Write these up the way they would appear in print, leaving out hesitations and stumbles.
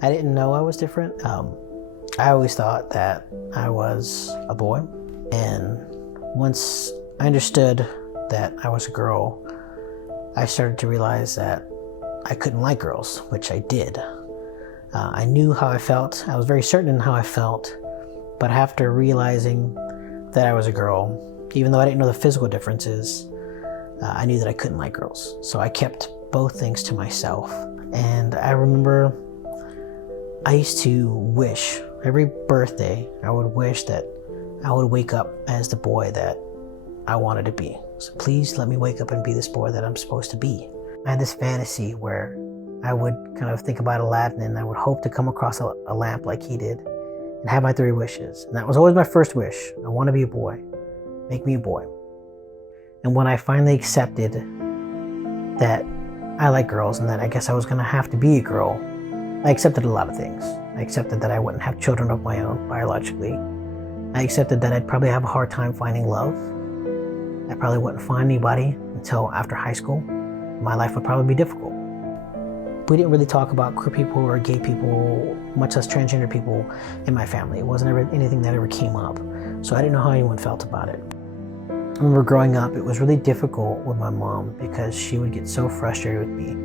I didn't know I was different. I always thought that I was a boy. And once I understood that I was a girl, I started to realize that I couldn't like girls, which I did. I knew how I felt. I was very certain in how I felt. But after realizing that I was a girl, even though I didn't know the physical differences, I knew that I couldn't like girls. So I kept both things to myself. And I remember I used to wish, every birthday, I would wish that I would wake up as the boy that I wanted to be. So please let me wake up and be this boy that I'm supposed to be. I had this fantasy where I would kind of think about Aladdin and I would hope to come across a lamp like he did and have my 3 wishes. And that was always my first wish. I want to be a boy. Make me a boy. And when I finally accepted that I like girls and that I guess I was going to have to be a girl, I accepted a lot of things. I accepted that I wouldn't have children of my own biologically. I accepted that I'd probably have a hard time finding love. I probably wouldn't find anybody until after high school. My life would probably be difficult. We didn't really talk about queer people or gay people, much less transgender people in my family. It wasn't ever anything that ever came up. So I didn't know how anyone felt about it. I remember growing up, it was really difficult with my mom because she would get so frustrated with me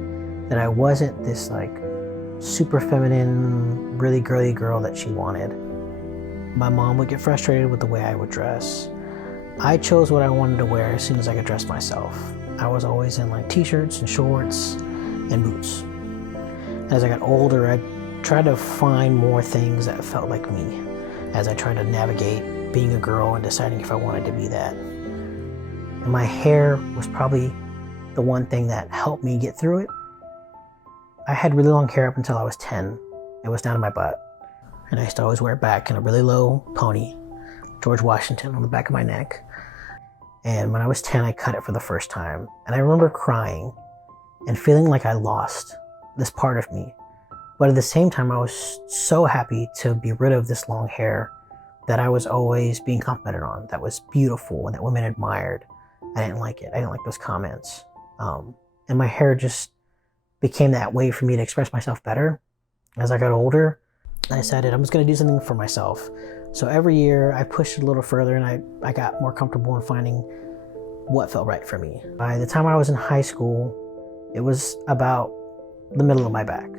that I wasn't this like super feminine, really girly girl that she wanted. My mom would get frustrated with the way I would dress. I chose what I wanted to wear as soon as I could dress myself. I was always in like t-shirts and shorts and boots. As I got older, I tried to find more things that felt like me as I tried to navigate being a girl and deciding if I wanted to be that. And my hair was probably the one thing that helped me get through it. I had really long hair up until I was 10. It was down to my butt. And I used to always wear it back in a really low pony, George Washington on the back of my neck. And when I was 10, I cut it for the first time. And I remember crying and feeling like I lost this part of me. But at the same time, I was so happy to be rid of this long hair that I was always being complimented on, that was beautiful and that women admired. I didn't like it. I didn't like those comments. And my hair just became that way for me to express myself better. As I got older, I decided I'm just going to do something for myself. So every year I pushed it a little further and I got more comfortable in finding what felt right for me. By the time I was in high school, it was about the middle of my back.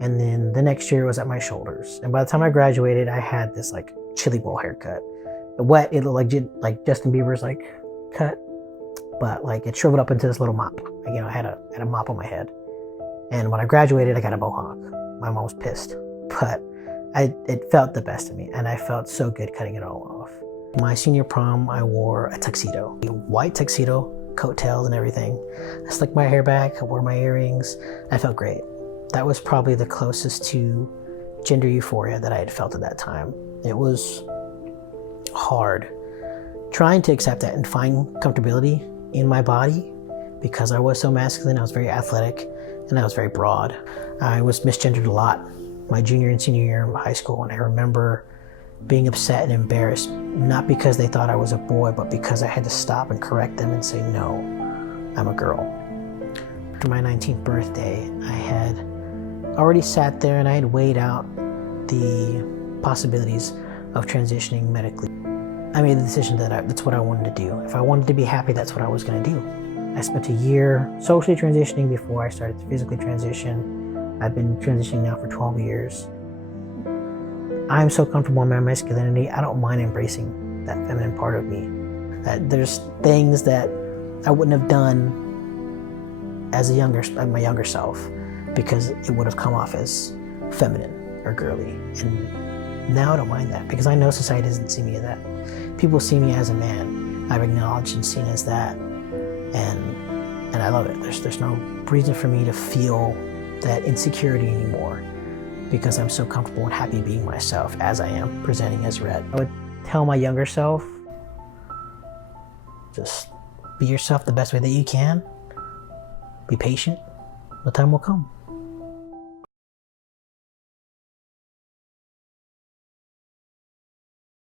And then the next year it was at my shoulders. And by the time I graduated, I had this like chili bowl haircut. Wet, it looked like Justin Bieber's like cut, but like it shriveled up into this little mop. Like, I had a mop on my head. And when I graduated, I got a mohawk. My mom was pissed, but it felt the best to me, and I felt so good cutting it all off. My senior prom, I wore a tuxedo, a white tuxedo, coattails and everything. I slicked my hair back, I wore my earrings. I felt great. That was probably the closest to gender euphoria that I had felt at that time. It was hard trying to accept that and find comfortability in my body because I was so masculine. I was very athletic and I was very broad. I was misgendered a lot my junior and senior year of high school, and I remember being upset and embarrassed, not because they thought I was a boy, but because I had to stop and correct them and say, no, I'm a girl. After my 19th birthday, I had already sat there and I had weighed out the possibilities of transitioning medically. I made the decision that that's what I wanted to do. If I wanted to be happy, that's what I was going to do. I spent a year socially transitioning before I started to physically transition. I've been transitioning now for 12 years. I'm so comfortable in my masculinity, I don't mind embracing that feminine part of me. There's things that I wouldn't have done as my younger self because it would have come off as feminine or girly. And now I don't mind that because I know society doesn't see me as that. People see me as a man. I'm acknowledged and seen as that. And I love it. There's no reason for me to feel that insecurity anymore because I'm so comfortable and happy being myself as I am, presenting as Rhett. I would tell my younger self, just be yourself the best way that you can. Be patient. The time will come.